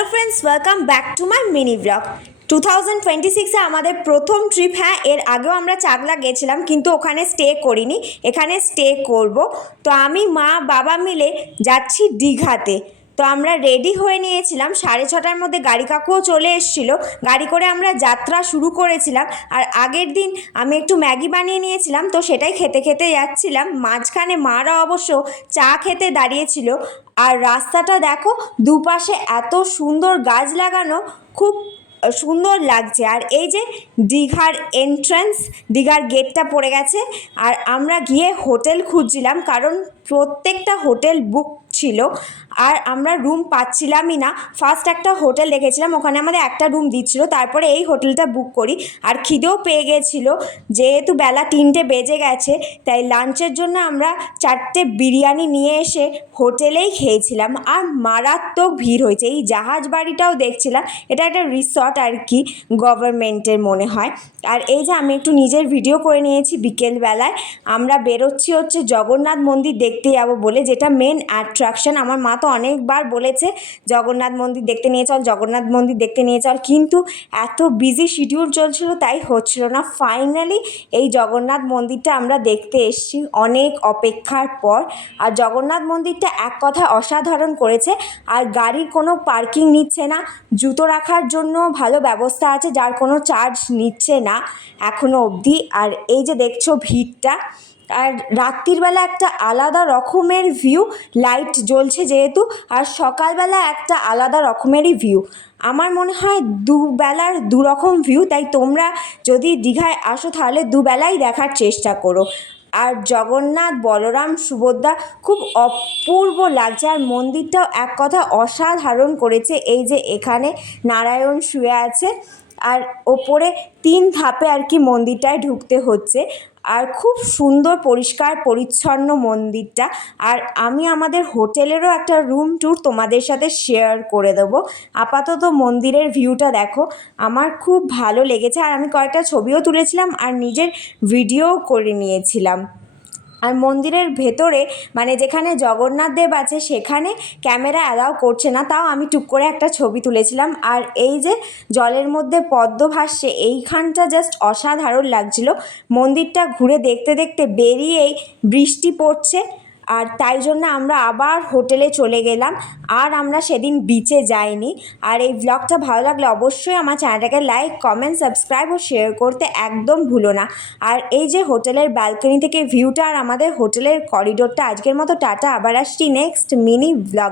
Hello friends, welcome back to my mini blog. 2026-এ আমাদের প্রথম ট্রিপ। হ্যাঁ, এর আগেও আমরা চাকলা গেছিলাম, কিন্তু ওখানে স্টে করিনি, এখানে স্টে করব। তো আমি, মা, বাবা মিলে যাচ্ছি দীঘাতে। তো আমরা রেডি হয়ে নিয়েছিলাম, 6:30টার মধ্যে গাড়ি কাকুও চলে এসেছিলো। গাড়ি করে আমরা যাত্রা শুরু করেছিলাম। আর আগের দিন আমি একটু ম্যাগি বানিয়ে নিয়েছিলাম, তো সেটাই খেতে খেতে যাচ্ছিলাম। মাঝখানে মারা অবশ্য চা খেতে দাঁড়িয়েছিল। আর রাস্তাটা দেখো, দুপাশে এত সুন্দর গাছ লাগানো, খুব সুন্দর লাগছে। আর এই যে দীঘার এন্ট্রান্স, দীঘার গেটটা পড়ে গেছে। আর আমরা গিয়ে হোটেল খুঁজছিলাম, কারণ প্রত্যেকটা হোটেল বুক ছিল আর আমরা রুম পাচ্ছিলামই না। ফার্স্ট একটা হোটেল দেখেছিলাম, ওখানে আমাদের একটা রুম দিচ্ছিল, তারপরে এই হোটেলটা বুক করি। আর খিদেও পেয়ে গেছিলো, যেহেতু বেলা 3টে বেজে গেছে, তাই লাঞ্চের জন্য আমরা 4টে বিরিয়ানি নিয়ে এসে হোটেলেই খেয়েছিলাম। আর মারাত্মক ভিড় হয়েছে। এই জাহাজ বাড়িটাও দেখছিলাম, এটা একটা রিসর্ট আর কি, গভর্নমেন্টের মনে হয়। আর এই যে আমি একটু নিজের ভিডিও করে নিয়েছি। বিকেলবেলায় আমরা বেরোচ্ছি হচ্ছে জগন্নাথ মন্দির দেখতে যাবো বলে, যেটা মেন অ্যাট্রাকশন। আমার মা তো অনেকবার বলেছে জগন্নাথ মন্দির দেখতে নিয়ে চল, জগন্নাথ মন্দির দেখতে নিয়ে চল, কিন্তু এত বিজি শিডিউল চলছিল, তাই হচ্ছিল না। ফাইনালি এই জগন্নাথ মন্দিরটা আমরা দেখতে এসেছি অনেক অপেক্ষার পর। আর জগন্নাথ মন্দিরটা এক কথায় অসাধারণ করেছে। আর গাড়ির কোনো পার্কিং নিচ্ছে না, জুতো রাখার জন্য ভালো ব্যবস্থা আছে, যার কোনো চার্জ নিচ্ছে না এখনও অবধি। আর এই যে দেখছো ভিড়টা, আর রাত্রিবেলা একটা আলাদা রকমের ভিউ, লাইট জ্বলছে যেহেতু, আর সকালবেলা একটা আলাদা রকমেরই ভিউ। আমার মনে হয় দুবেলার দুরকম ভিউ, তাই তোমরা যদি দীঘায় আসো তাহলে দুবেলাই দেখার চেষ্টা করো। আর জগন্নাথ, বলরাম, সুভদ্রা খুব অপূর্ব লাগছে। আর মন্দিরটাও এক কথা অসাধারণ করেছে। এই যে এখানে নারায়ণ শুয়ে আছে, আর ওপরে 3 ধাপে আর কি মন্দিরটায় ঢুকতে হচ্ছে। আর খুব সুন্দর পরিষ্কার পরিচ্ছন্ন মন্দিরটা। আর আমি আমাদের হোটেলেরও একটা রুম ট্যুর তোমাদের সাথে শেয়ার করে দেবো। আপাতত মন্দিরের ভিউটা দেখো, আমার খুব ভালো লেগেছে। আর আমি কয়েকটা ছবিও তুলেছিলাম আর নিজের ভিডিও করে নিয়েছিলাম। আর মন্দিরের ভেতরে, মানে যেখানে জগন্নাথ দেব আছে, সেখানে ক্যামেরা অ্যালাউ করছে না, তাও আমি টুক করে একটা ছবি তুলেছিলাম। আর এই যে জলের মধ্যে পদ্ম ভাসছে, এইখানটা জাস্ট অসাধারণ লাগছিল। মন্দিরটা ঘুরে দেখতে দেখতে বেরিয়েই বৃষ্টি পড়ছে, আর তাই জন্য আমরা আবার হোটেলে চলে গেলাম। আর আমরা সেদিন বিচে যাইনি। আর এই ব্লগটা ভালো লাগলে অবশ্যই আমার চ্যানেলটাকে লাইক, কমেন্ট, সাবস্ক্রাইব ও শেয়ার করতে একদম ভুলো না। আর এই যে হোটেলের ব্যালকনি থেকে ভিউটা আর আমাদের হোটেলের করিডোরটা। আজকের মতো টাটা, আবার আসছি নেক্সট মিনি ব্লগ।